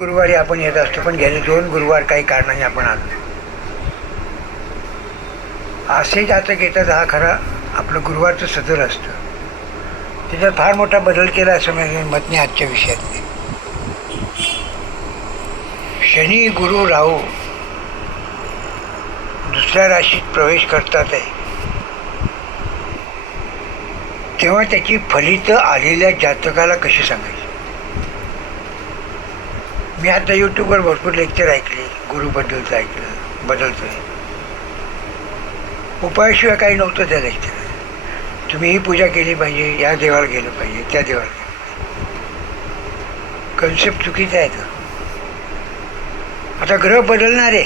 गुरुवारी आपण येत असतो, पण गेले 2 गुरुवार काही कारणाने आपण आलो. असे जातक येतात, हा खरा आपलं गुरुवारचं सदर असतं. त्याच्यात फार मोठा बदल केला असं माझ्या मत नाही आजच्या विषयात. शनी गुरु राहू दुसऱ्या राशीत प्रवेश करतात आहे, तेव्हा त्याची फलितं आलेल्या जातकाला कशी सांगायची. मी आता यूट्यूबवर भरपूर लेक्चर ऐकले, गुरुबद्दलचं ऐकलं, बदलतोय. उपायाशिवाय काही नव्हतं त्या लेक्चर. तुम्ही ही पूजा केली पाहिजे, या देवाला गेलं पाहिजे, त्या देवाला गेलं पाहिजे. कन्सेप्ट चुकीचा आहे. आता ग्रह बदलणार आहे,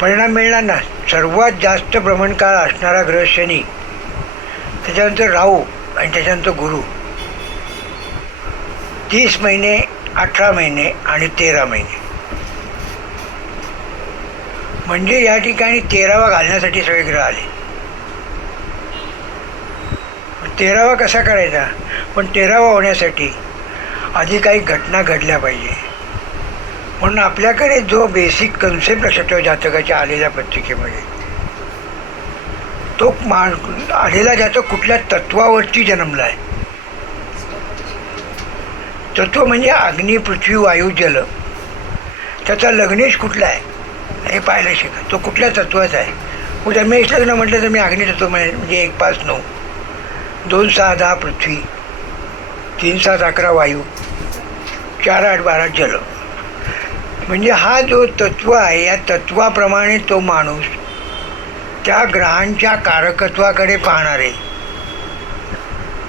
परिणाम मिळणार ना. सर्वात जास्त भ्रमणकाळ असणारा ग्रह शनी, त्याच्यानंतर राहू आणि त्याच्यानंतर गुरु. 30 महिने, 18 महिने आणि 13 महिने, म्हणजे या ठिकाणी 13वा घालण्यासाठी सगळे ग्रह आले. 13वा कसा करायचा, पण 13वा होण्यासाठी आधी काही घटना घडल्या पाहिजे. म्हणून आपल्याकडे जो बेसिक कन्सेप्ट लक्षात ठेवा जातकाच्या आलेल्या पत्रिकेमध्ये, तो आलेला जातक कुठल्या तत्वावरती जन्मला आहे. तत्व म्हणजे अग्नी, पृथ्वी, वायू, जल. त्याचा लग्नेश कुठला आहे हे पाहायला शिका, तो कुठल्या तत्वाचा आहे. उद्या मेष लग्न म्हटलं तर मी अग्नितत्व म्हणजे 1, 5, 9, 2, 6, 10 पृथ्वी, 3, 7, 11 वायू, 4, 8, 12 जल. म्हणजे हा जो तत्व आहे, या तत्वाप्रमाणे तो माणूस त्या ग्रहांच्या कारकत्वाकडे पाहणार आहे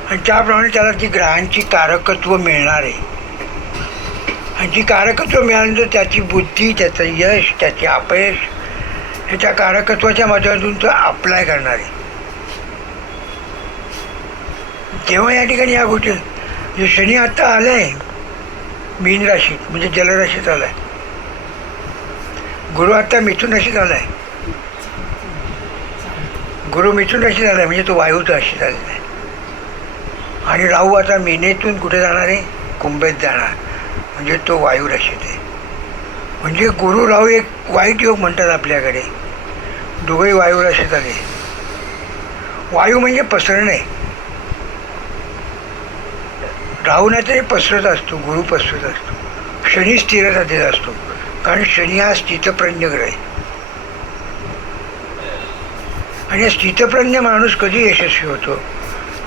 आणि त्याप्रमाणे त्याला ती ग्रहांची कारकत्व मिळणार आहे. आणि जी कारकत्व मिळाल्यानंतर त्याची बुद्धी, त्याचं यश, त्याचे अपयश हे त्या कारकत्वाच्या माध्यमातून तो अप्लाय करणार आहे. तेव्हा या ठिकाणी या गोष्टी, जे शनी आत्ता आलं आहे मीन राशीत म्हणजे जलराशीत आला आहे, गुरु आत्ता मिथुन राशीत आला आहे, गुरु मिथुन राशीत आला आहे म्हणजे तो वायूचा राशीत आलेला आहे. आणि राहू आता मीनेतून कुठे जाणार आहे, कुंभेत जाणार, म्हणजे तो वायू राशीत आहे. म्हणजे गुरु राहू एक वाईट योग म्हणतात आपल्याकडे. दोघंही वायू राशीत आले. वायू म्हणजे पसरणे, राहू नाही तरी पसरत असतो, गुरु पसरत असतो. शनी स्थिरता देत असतो, कारण शनी हा स्थितप्रज्ञ ग्रह आहे. आणि स्थितप्रज्ञ माणूस कधी यशस्वी होतो,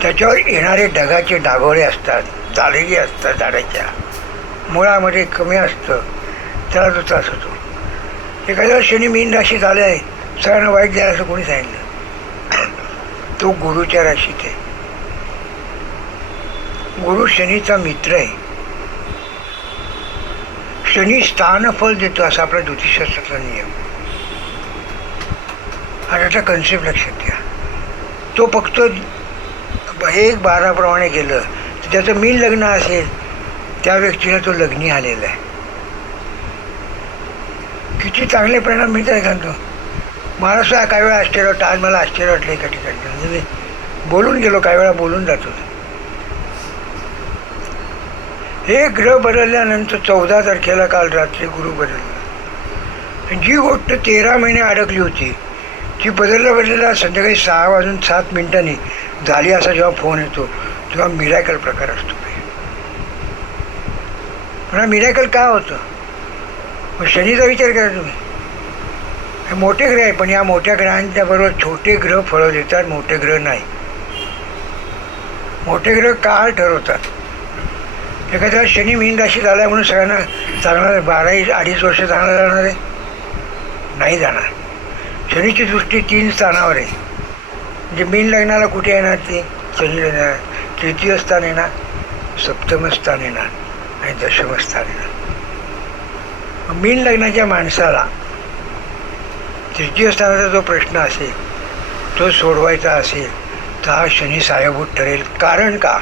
त्याच्यावर येणारे ढगाचे डागोळे असतात, चालेली असतात, झाडाच्या मुळामध्ये कमी असतं, त्याला तो त्रास होतो. एखाद्या शनी मीन राशीत आले आहे, सगळ्यांना वाईट द्यायला असं कोणी सांगितलं. तो गुरुच्या राशीत आहे. गुरु शनीचा मित्र आहे. शनी स्थानफल देतो असा आपला ज्योतिषशास्त्राचा नियम. आणि आता कन्सेप्ट लक्षात घ्या, तो फक्त 1-12 प्रमाणे गेलं तर त्याचं मीन लग्न असेल, त्या व्यक्तीला तो लग्नी आलेला आहे. किती चांगले परिणाम मिळतात सांगतो. मला सुद्धा काही वेळा आश्चर्य वाटतं. आज मला आश्चर्य वाटलं एका ठिकाणी, म्हणजे मी बोलून गेलो, काही वेळा बोलून जातो. हे ग्रह बदलल्यानंतर 14 तारखेला काल रात्री गुरु बदलला. जी गोष्ट 13 महिने अडकली होती ती बदलल्या संध्याकाळी 6:07 झाली असा जेव्हा फोन येतो, तेव्हा मिरॅकल प्रकार असतो. पण हा मिरॅकल का होतं, मग शनीचा विचार करा तुम्ही. हे मोठे ग्रह आहे, पण या मोठ्या ग्रहांच्या बरोबर छोटे ग्रह फळं देतात, मोठे ग्रह नाही. मोठे ग्रह काळ ठरवतात. एखाद्या शनी मीन राशीत आला म्हणून सगळ्यांना चांगला 12-2.5 वर्ष चांगला जाणार आहे, नाही जाणार. शनीची दृष्टी 3 स्थानावर आहे. म्हणजे मीन लग्नाला कुठे येणार, ते शनी येणार, 3य स्थान येणार, 7म स्थान येणार आणि 10म स्थान येणार. मीन लग्नाच्या माणसाला 3य स्थानाचा जो प्रश्न असेल तो सोडवायचा असेल तर हा शनी सहाय्यभूत ठरेल. कारण का,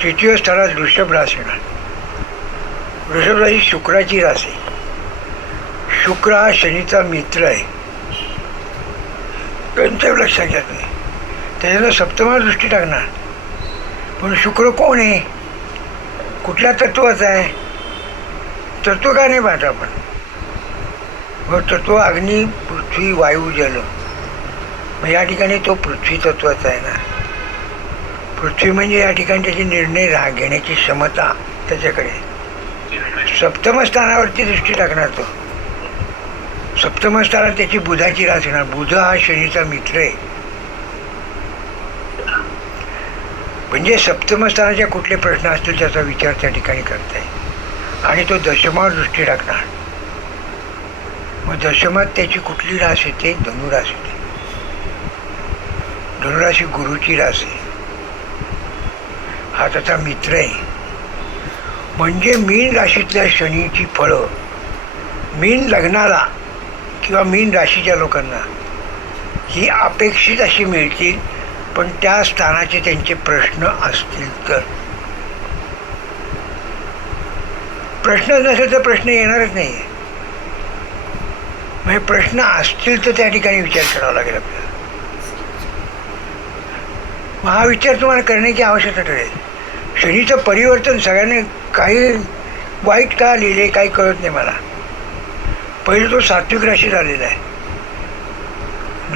3य स्थानात वृषभ रास येणार. वृषभ राशी शुक्राची रास आहे. शुक्र हा शनीचा मित्र आहे. कन्सेप्ट लक्षात घ्या तुम्ही. त्याच्यानं 7मा दृष्टी टाकणार. पण शुक्र कोण आहे, कुठल्या तत्वाचा आहे? तत्व का नाही पाहत आपण? मग तत्व अग्नी, पृथ्वी, वायू, जल. मग या ठिकाणी तो पृथ्वी तत्वाचा आहे ना. पृथ्वी म्हणजे या ठिकाणी त्याची निर्णय घेण्याची क्षमता त्याच्याकडे. सप्तम स्थानावरती दृष्टी टाकणार तो. सप्तम स्थानात त्याची बुधाची रास येणार. बुध हा शनीचा मित्र आहे. म्हणजे सप्तम स्थानाच्या कुठले प्रश्न असतील त्याचा विचार त्या ठिकाणी करताय. आणि तो दशमावर दृष्टी टाकणार. मग दशमात त्याची कुठली रास येते? धनुरास येते. धनुराशी गुरुची रास आहे. हा त्याचा मित्र आहे. म्हणजे मीन राशीतल्या शनीची फळं मीन लग्नाला किंवा मीन राशीच्या लोकांना ही अपेक्षित अशी मिळतील. पण त्या स्थानाचे त्यांचे प्रश्न असतील तर. प्रश्नच नसेल तर प्रश्न येणारच नाही. म्हणजे प्रश्न असतील तर त्या ठिकाणी विचार करावा लागेल आपल्याला. मग हा विचार तुम्हाला करण्याची आवश्यकता ठरेल. शनीचं परिवर्तन सगळ्यांनी काही वाईट का लिहिले काही कळत नाही मला. पहिले तो सात्विक राशीत आलेला आहे.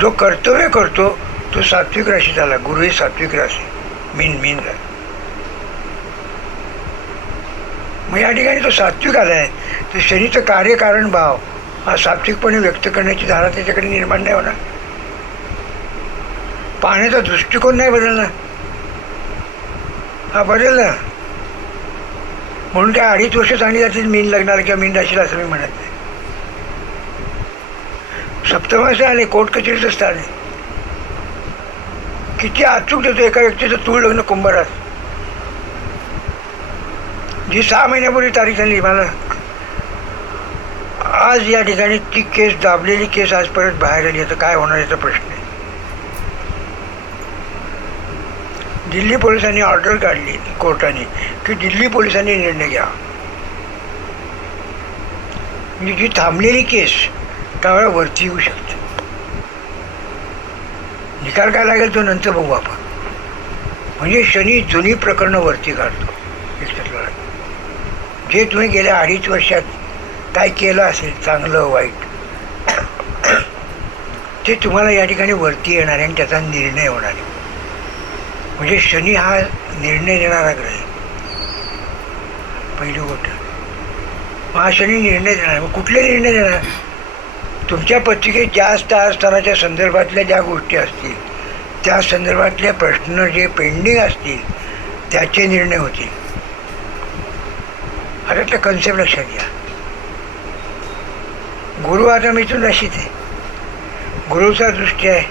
जो कर्तव्य करतो तो सात्विक राशीत आला. गुरु ही सात्विक राशी. मीन मग या ठिकाणी तो सात्विक आला आहे. तर शनीचं कार्यकारण भाव हा सात्विकपणे व्यक्त करण्याची धारा त्याच्याकडे निर्माण नाही होणार. पाहण्याचा दृष्टिकोन नाही बदलणार. हा बदलला म्हणून त्या 2.5 वर्ष चांगली जातील मीन लग्नाला किंवा मीन राशीला असं मी म्हणत नाही. सप्तमास आले कोर्ट कचेरीचं स्थान आहे. किती अचूक देतो एका व्यक्तीचं तूळ लग्न कुंभारात. जी 6 महिन्यापूर्वी तारीख झाली मला आज या ठिकाणी ती केस दाबलेली केस आज परत बाहेर आली. आता काय होणार याचा प्रश्न आहे. दिल्ली पोलिसांनी ऑर्डर काढली कोर्टाने की दिल्ली पोलिसांनी निर्णय घ्या. म्हणजे जी थांबलेली केस त्यावेळेला वरती येऊ शकते. निकाल काय लागेल तो नंतर बघू आपण. म्हणजे शनी जुनी प्रकरणं वरती काढतो. जे तुम्ही गेल्या 2.5 वर्षात काय केलं असेल चांगलं वाईट ते तुम्हाला या ठिकाणी वरती येणार आहे आणि त्याचा निर्णय होणार आहे. म्हणजे शनी हा निर्णय देणारा ग्रह आहे. पहिली गोष्ट. मग हा शनी निर्णय देणार. मग कुठले निर्णय देणार? तुमच्या पत्रिकेत ज्या स्थानाच्या संदर्भातल्या ज्या गोष्टी असतील त्या संदर्भातले प्रश्न जे पेंडिंग असतील त्याचे निर्णय होतील. आता त्या कन्सेप्ट लक्षात घ्या. गुरु आता मिथुन राशीत आहे. गुरुचा दृष्टी आहे.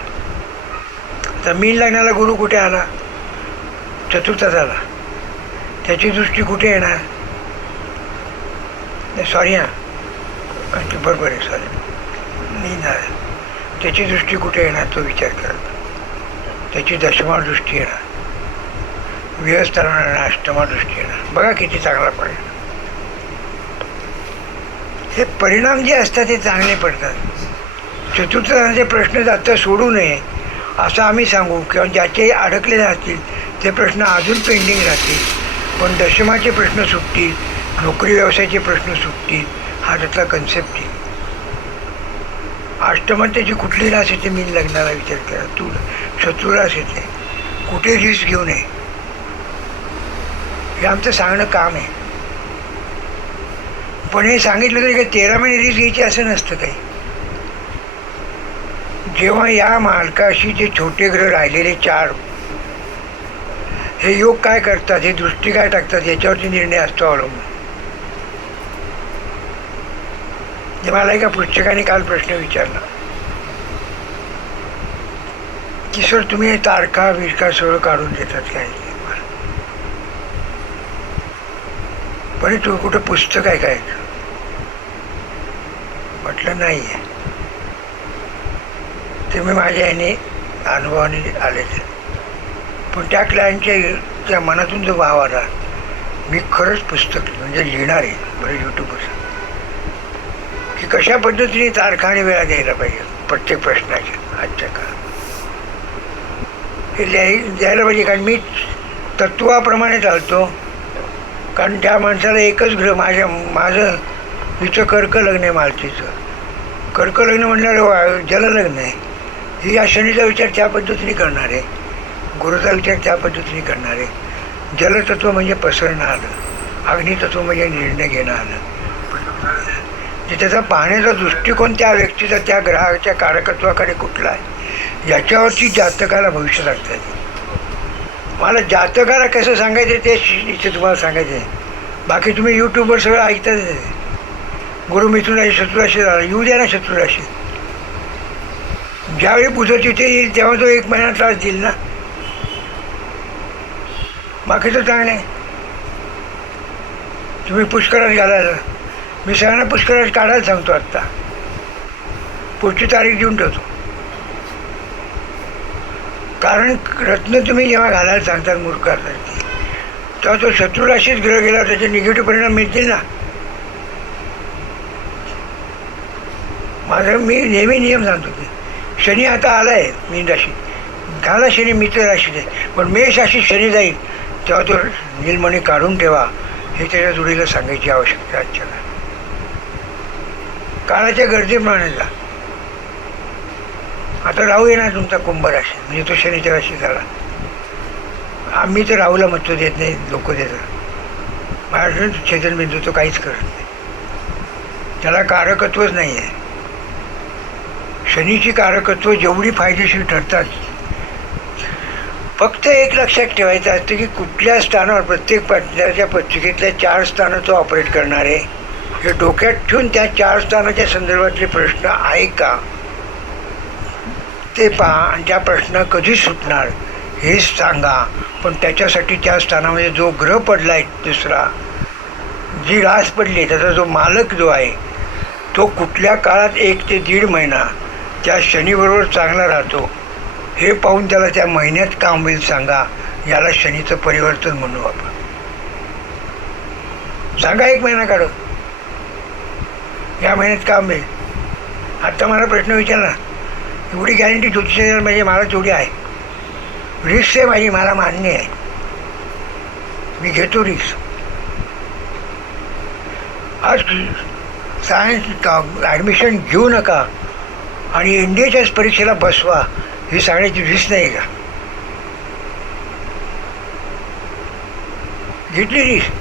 तर मीन लग्नाला गुरु कुठे आला? चतुर्थात आला. त्याची दृष्टी कुठे येणार? सॉरी बरोबर आहे. सॉरी मीन आला. त्याची दृष्टी कुठे येणार तो विचार करा. त्याची दशमा दृष्टी येणार. व्यवस्थानावर येणार. अष्टमा दृष्टी येणार. बघा किती चांगला पडेल. हे परिणाम जे असतात ते चांगले पडतात. चतुर्थाचे प्रश्न जाता सोडू नये असं आम्ही सांगू किंवा ज्याचे अडकलेले असतील ते प्रश्न अजून पेंडिंग राहतील. पण दशमाचे प्रश्न सुटतील. नोकरी व्यवसायाचे प्रश्न सुटतील. हा त्यातला कन्सेप्ट आहे. अष्टमात त्याची कुठली रास येते? मीन लग्नाला विचार करा. तू शत्रुरास येते. कुठे रिस्क घेऊ नये हे आमचं सांगणं काम आहे. पण हे सांगितलं तरी काही 13 महिने रिस्क घ्यायची असं नसतं काही. जेव्हा या मालकाशी जे छोटे ग्रह राहिलेले 4 हे योग काय करतात, हे दृष्टी काय टाकतात याच्यावरती निर्णय असतो अवलंबून. मला एका पुस्तकाने काल प्रश्न विचारला की सर तुम्ही हे तारखा बिरका सगळं काढून देतात काय? पण तू कुठं पुस्तक आहे काय? म्हटलं नाही आहे. ते मी माझ्या याने अनुभवाने आले ते. पण त्या क्लायंटच्या त्या मनातून जो भाव आला मी खरंच पुस्तक म्हणजे लिहिणार आहे बरं यूट्यूबवर की कशा पद्धतीने तारखा आणि वेळा द्यायला पाहिजे प्रत्येक प्रश्नाच्या आजच्या काळात. हे द्यायला पाहिजे. कारण मी तत्वाप्रमाणे चालतो. कारण त्या माणसाला एकच ग्रह माझं हिचं कर्क लग्न आहे, मालतीचं कर्क लग्न म्हणल्यावर जललग्न आहे. ही या शनीचा विचार त्या पद्धतीने करणार आहे, गुरुचा विचार त्या पद्धतीने करणार आहे. जलतत्व म्हणजे पसरणं आलं, अग्नितत्व म्हणजे निर्णय घेणं आलं. जे त्याचा पाहण्याचा दृष्टिकोन त्या व्यक्तीचा त्या ग्रहाच्या कारकत्वाकडे कुठला आहे याच्यावरती जातकाला भविष्य सांगता येते. मला जातकाला कसं सांगायचं ते इथे तुम्हाला सांगायचं आहे. बाकी तुम्ही यूट्यूबवर सगळं ऐकताच. गुरु मिथुन राशी, शत्रू राशी झाला, येऊ द्या ना शत्रू राशी. ज्यावेळी बुध तिथे येईल तेव्हा तो 1 महिना त्रास देईल ना. बाकीचं चांगलं आहे. तुम्ही पुष्करात घालायला, मी सगळ्यांना पुष्करात काढायला सांगतो. आत्ता पुढची तारीख देऊन ठेवतो. कारण रत्न तुम्ही जेव्हा घालायला सांगतात मूर्खासाठी, तेव्हा तो शत्रू राशीच ग्रह गेला, त्याचे निगेटिव्ह परिणाम मिळतील ना. मी नेहमी नियम सांगतो की शनी आता आला आहे मीन राशीत, घाला शनी मित्र राशीत आहे, पण मेष राशीत शनी जाईल तेव्हा तो नीलमणी काढून ठेवा, हे त्याच्या जोडीला सांगायची आवश्यकता आजच्या काळाच्या गरजेप्रमाणे जा. आता राहू येणार तुमचा कुंभ राशी, म्हणजे तो शनीच्या राशी झाला. आम्ही तर राहूला महत्त्व देत नाही, लोक देतात. माझ्याकडून छेदनबिंदू तो काहीच करत नाही, त्याला कारकत्वच नाही आहे. शनीची कारकत्व जेवढी फायदेशीर ठरतात, फक्त एक लक्षात ठेवायचं असतं की कुठल्या स्थानावर प्रत्येक पत्त्याच्या पत्रिकेतल्या 4 स्थानं तो ऑपरेट करणार आहे हे डोक्यात ठेवून त्या 4 स्थानाच्या संदर्भातले प्रश्न आहे का ते पहा, आणि त्या प्रश्न कधी सुटणार हेच सांगा. पण त्याच्यासाठी त्या स्थानामध्ये जो ग्रह पडला आहे दुसरा, जी रास पडली आहे, त्याचा जो मालक जो आहे तो कुठल्या काळात 1 ते 1.5 महिना त्या शनीबरोबर चांगला राहतो हे पाहून त्याला त्या महिन्यात काम होईल सांगा. याला शनीचं परिवर्तन म्हणू आपण. सांगा 1 महिना काढू, या महिन्यात काम होईल. आत्ता मला प्रश्न विचारला, एवढी गॅरंटी ज्योतिषाला म्हणजे मला तेवढी आहे. रिस्क आहे माझी, मला मान्य आहे, मी घेतो रिस्क. आज सायन्स ॲडमिशन घेऊ नका आणि NDAच्याच परीक्षेला बसवा, ही सांगण्याची रिस्क नाही का? घेतली रिस्क.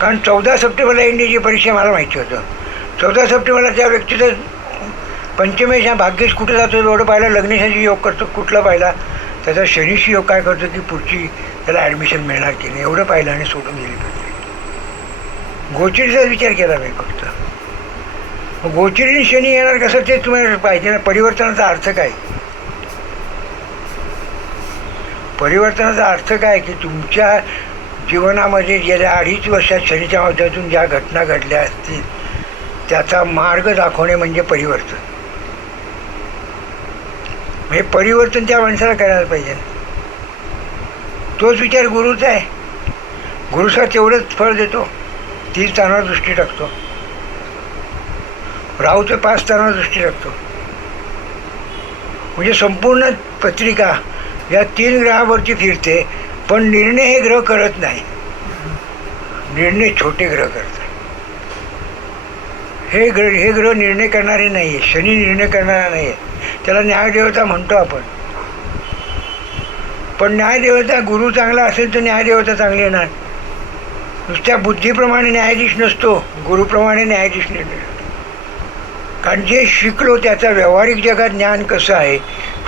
कारण 14 सप्टेंबरला NDAची परीक्षा मला माहिती होतं. 14 सप्टेंबरला त्या व्यक्तीचं पंचमेश हा भाग्येश कुठं जातो एवढं पाहिलं, लग्नेशाची योग करतो कुठला पाहिला, त्याचा शनीशी योग काय करतो की पुढची त्याला ॲडमिशन मिळणार की नाही एवढं पाहिलं आणि सोडून गेली पत्रिका. गोचिरीचा विचार केला मी फक्त. मग गोचिरीने शनी येणार कसं ते तुम्हाला पाहिजे ना. परिवर्तनाचा अर्थ काय? परिवर्तनाचा अर्थ काय की तुमच्या जीवनामध्ये गेल्या 2.5 वर्षात शनीच्या माध्यमातून ज्या घटना घडल्या असतील त्याचा मार्ग दाखवणे म्हणजे परिवर्तन. हे परिवर्तन त्या माणसाला करायला पाहिजे. तोच विचार गुरुचा आहे. गुरुचा तेवढंच फळ देतो, 30 स्थानावर दृष्टी टाकतो. राहूचं 5 स्थानावर दृष्टी टाकतो. म्हणजे संपूर्ण पत्रिका या 3 ग्रहावरती फिरते, पण निर्णय हे ग्रह करत नाही. निर्णय छोटे ग्रह करतात. हे ग्रह निर्णय करणारे नाही आहे. शनी निर्णय करणारा नाही आहे. त्याला न्यायदेवता म्हणतो आपण. पण न्यायदेवता गुरु चांगला असेल तर न्यायदेवता चांगली येणार. नुसत्या बुद्धीप्रमाणे न्यायाधीश नसतो, गुरुप्रमाणे न्यायाधीश निर्णय. कारण जे शिकलो त्याचा व्यावहारिक जगात ज्ञान कसं आहे,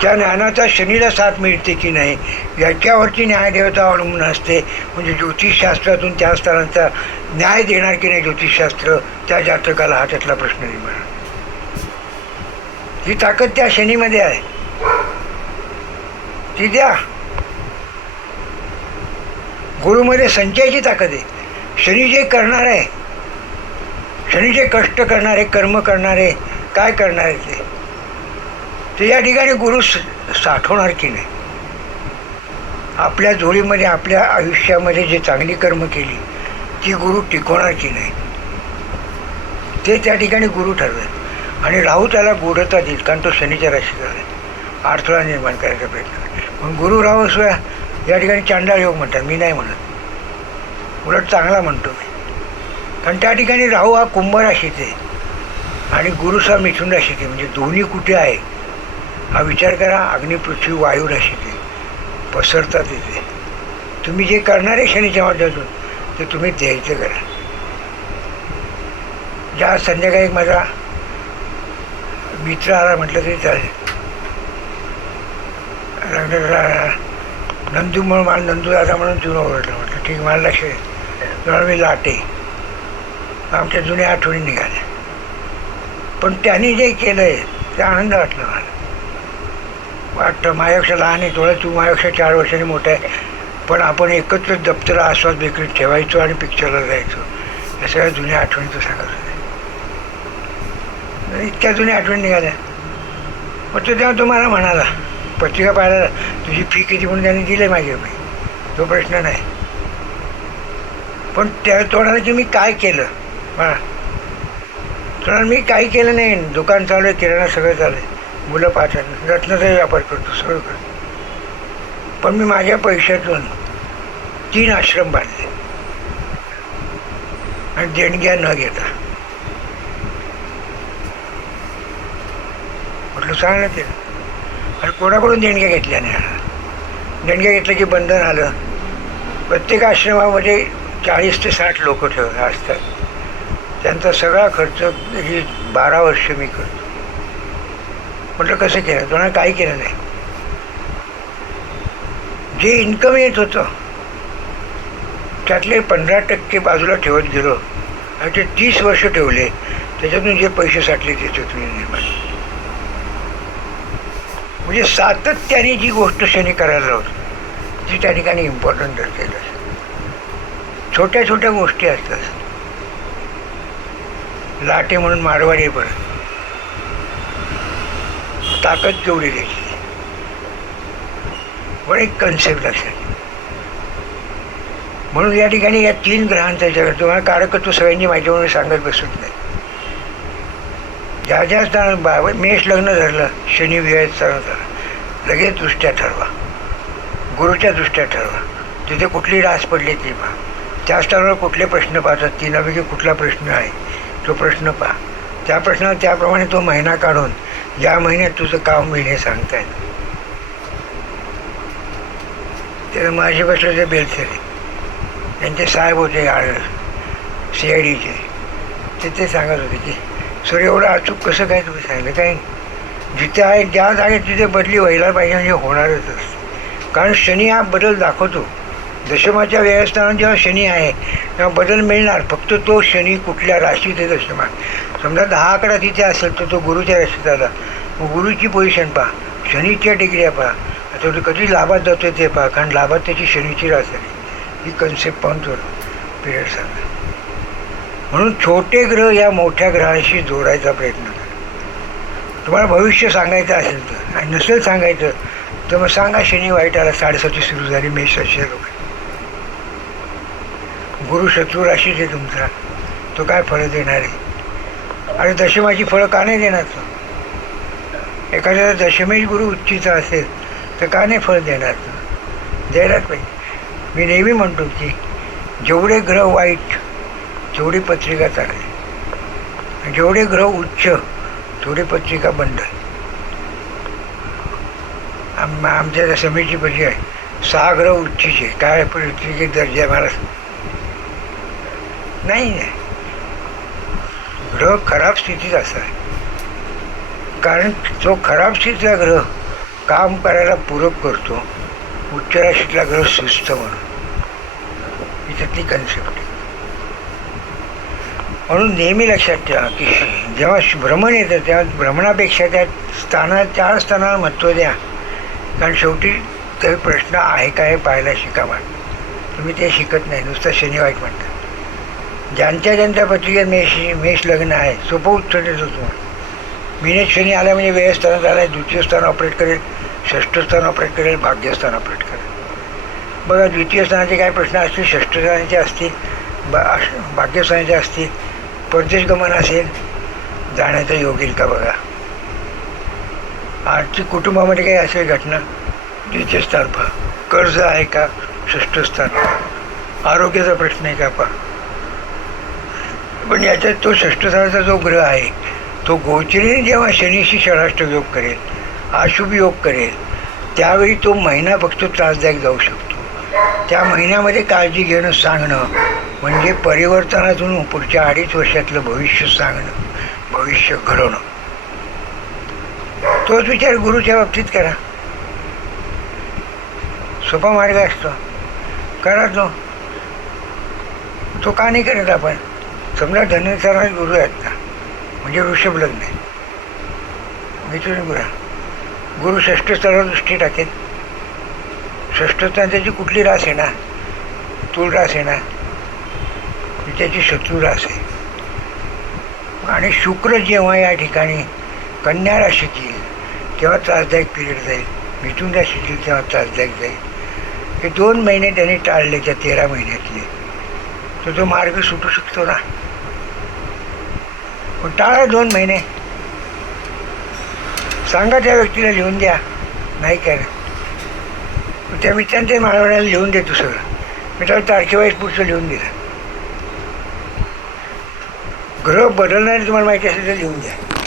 त्या ज्ञानाचा शनीला साथ मिळते की नाही याच्यावरची न्यायदेवता अवलंबून असते. म्हणजे ज्योतिषशास्त्रातून त्या स्थानाचा न्याय देणार की नाही ज्योतिषशास्त्र त्या जातकाला, हा त्यातला प्रश्न निर्माण. ही ताकद त्या शनीमध्ये आहे, ती द्या. गुरुमध्ये संचयाची ताकद आहे. शनी जे करणार आहे, शनी जे कष्ट करणारे, कर्म करणारे, काय करणारे ते या ठिकाणी गुरु साठवणार की नाही. आपल्या जोडीमध्ये आपल्या आयुष्यामध्ये जे चांगली कर्म केली ती गुरु टिकवणार की नाही ते त्या ठिकाणी गुरु ठरवेल. आणि राहू त्याला गूढता देईल, कारण तो शनीच्या राशीत आहे. अडथळा निर्माण करायचा प्रयत्न करेल. पण गुरु राहू या ठिकाणी चांडाळ योग म्हणतात, मी नाही म्हणत, उलट चांगला म्हणतो मी. कारण त्या ठिकाणी राहू हा कुंभ राशीत आहे आणि गुरुचा मिथुन राशीत आहे. म्हणजे दोन्ही कुठे आहे हा विचार करा. अग्नी पृथ्वी वायू राशीत आहे, पसरतात तिथे. तुम्ही जे करणार आहे शनीच्या माध्यमातून ते तुम्ही द्यायचं करा. ज्या संध्याकाळी एक माझा मित्र आला म्हटलं तरी चालेल, नंदू म्हणून मला नंदू दादा म्हणून जुनं ओरडलं. म्हटलं ठीक, मला लक्ष आहे. तेव्हा मी लाटे आमच्या जुन्या आठवणी निघाल्या. पण त्यांनी जे केलं आहे ते आनंद वाटला मला. वाटतं माझ्यापेक्षा लहान आहे थोडं, तू माझ्यापेक्षा 4 वर्षांनी मोठं आहे, पण आपण एकत्र दप्तर आस्वाद बेकरीत ठेवायचो आणि पिक्चरला जायचो. या सगळ्या जुन्या आठवणी तो सांगत होते. इतक्या जुन्या आठवणी निघाल्या. मग तो तेव्हा तो मला म्हणाला, पत्रिका पाहायला तुझी फी किती म्हणून त्यांनी दिली माझी फी, तो प्रश्न नाही. पण त्या तोडाला की मी काय केलं मला, तोडाला मी काही केलं नाही. दुकान चालू आहे, किराणा सगळं चालू आहे, मुलं पाहतात, रत्नाचा व्यापार करतो, सगळं करतो. पण मी माझ्या पैशातून 3 आश्रम बांधले आणि देणग्या न घेता. म्हटलं सांग ना ते. आणि कोणाकडून देणग्या घेतल्या नाही. देणग्या घेतलं की बंधन आलं. प्रत्येक आश्रमामध्ये 40 ते 60 लोक असतात. त्यांचा सगळा खर्च ही 12 वर्ष मी करतो. म्हटलं कसं केलं, कोणाला काही केलं नाही. जे इन्कम येत होतं त्यातले 15% बाजूला ठेवत गेलो आणि ते 30 वर्ष ठेवले. त्याच्यातून जे पैसे साठले त्याच्यातून निर्माण. म्हणजे सातत्याने जी गोष्ट शनी करायला लावतो ती त्या ठिकाणी इम्पॉर्टंट ठरते. छोट्या छोट्या गोष्टी असतात. लाटे म्हणून मारवाडी पण ताकद केवढी द्यायची, पण एक कन्सेप्ट लक्षात. म्हणून या ठिकाणी या 3 ग्रहांचा विचार तुम्हाला कारकत्व सगळ्यांची माहिती म्हणून सांगत बसत नाही. ज्या ज्या स्थानात मेष लग्न धरलं, शनी विवाहित स्थानात झालं, लगेच दृष्ट्या ठरवा, गुरुच्या दृष्ट्या ठरवा. तिथे कुठली रास पडली ती पहा. त्या स्थानावर कुठले प्रश्न पाहतात, 3पैकी कुठला प्रश्न आहे तो प्रश्न पहा. त्या प्रश्नावर त्याप्रमाणे तो महिना काढून या महिन्यात तुझं काम होईल हे सांगता येईल. ते माझे बसले ते बेलसरे त्यांचे साहेब होते CIDचे. ते सांगत होते की सर एवढं अचूक कसं काय तुम्ही सांगितलं. काही जिथे आहे ज्या जागेत तिथे बदली व्हायला पाहिजे म्हणजे होणारच असते. कारण शनी हा बदल दाखवतो. दशमाच्या व्यवस्थानात जेव्हा शनी आहे तेव्हा बदल मिळणार. फक्त तो शनी कुठल्या राशीत आहे दशमा. समजा 10 आकडा तिथे असेल तर तो गुरुच्या राशीत आला, मग गुरुची पोझिशन पहा, शनीच्या डिग्र्या पहा, आता तो कधी लाभात जातो ते पहा. कारण लाभात त्याची शनीची रास आहे. ही कन्सेप्ट पाहून तो पिरियड सांगा. म्हणून छोटे ग्रह या मोठ्या ग्रहांशी जोडायचा प्रयत्न करा. तुम्हाला भविष्य सांगायचं असेल तर, आणि नसेल सांगायचं तर मग सांगा शनी वाईट आला, 7.5 सुरू झाली, मेष राशी लोक. गुरु शत्रू राशीच आहे तुमचा, तो काय फळं देणार आहे. आणि दशमाची फळं का नाही देणार तो. एखाद्याला दशमेश गुरु उच्चीचा असेल तर का नाही फळ देणार तो. द्यायलाच पाहिजे. मी नेहमी म्हणतो की जेवढे ग्रह वाईट तेवढी पत्रिका चांगली, जेवढे ग्रह उच्च तेवढी पत्रिका बंद. आमच्या समितीची पत्रिका आहे 6 ग्रह उच्चीचे, काय पत्रिकेत दर्जा मला नाही आहे. ग्रह खराब स्थितीत असा आहे. कारण तो खराब स्थितीतला ग्रह काम करायला पूरक करतो, उच्च राशीतला ग्रह सुस्त म्हणून. ही त्यातली कन्सेप्ट आहे. म्हणून नेहमी लक्षात ठेवा की जेव्हा भ्रमण येतं तेव्हा भ्रमणापेक्षा त्या 4 स्थानाला महत्त्व द्या. कारण शेवटी ते प्रश्न आहे काय पाहायला शिकावा. तुम्ही ते शिकत नाही, नुसतं शनी वाईट म्हणतात. ज्यांच्या पत्रिकेत मेष लग्न आहे सोपं उत्तर देतो तुम्हाला. मीनेत शनी आला म्हणजे व्ययस्थानात आला आहे, द्वितीय स्थान ऑपरेट करेल, षष्ठ स्थान ऑपरेट करेल, भाग्यस्थान ऑपरेट करेल. बघा द्वितीय स्थानाचे काय प्रश्न असतील, षष्ठ स्थानाचे असतील, भाग्यस्थानाचे असतील. परदेश गमन असेल, जाण्याचा योग येईल का बघा. आर्थिक कुटुंबामध्ये काही असेल घटना, द्वितीय स्थान पहा. कर्ज आहे का, षष्ठ स्थान. आरोग्याचा प्रश्न आहे का पहा. पण याच्यात तो षष्ठस्थानाचा जो ग्रह आहे तो गोचरीने जेव्हा शनीशी षडाष्टक योग करेल, अशुभ योग करेल, त्यावेळी तो महिना फक्त त्रासदायक जाऊ शकतो. त्या महिन्यामध्ये काळजी घेणं सांगणं म्हणजे परिवर्तनातून पुढच्या 2.5 वर्षातलं भविष्य सांगणं, भविष्य घडवणं. तोच विचार गुरुच्या बाबतीत करा. सोपा मार्ग असतो, करा तो का नाही करत आपण? समजा धनुर्धर गुरु आहेत ना, म्हणजे वृषभ लग्न आहे, मिथुन गुरु षष्ठ स्थळावर दृष्टी टाकेल. षष्ठ स्थान त्याची कुठली रास आहे ना, तूळ रास आहे ना, ती त्याची शत्रू रास आहे. आणि शुक्र जेव्हा या ठिकाणी कन्या राशीत येईल तेव्हा त्रासदायक पिरियड जाईल, मिथुन राशीत येईल तेव्हा त्रासदायक जाईल. हे 2 महिने त्याने टाळले त्या 13 महिन्यातले, तर तो मार्ग सुटू शकतो ना. पण टाळा 2 महिने, सांगा त्या व्यक्तीला लिहून द्या, नाही काय त्या मित्रांनी ते माळवण्याला लिहून देतो सगळं. मी त्याला तारखेवाईज पुढचं लिहून दिलं. ग्रह बदलणारे तुम्हाला माहिती असेल तर लिहून द्या.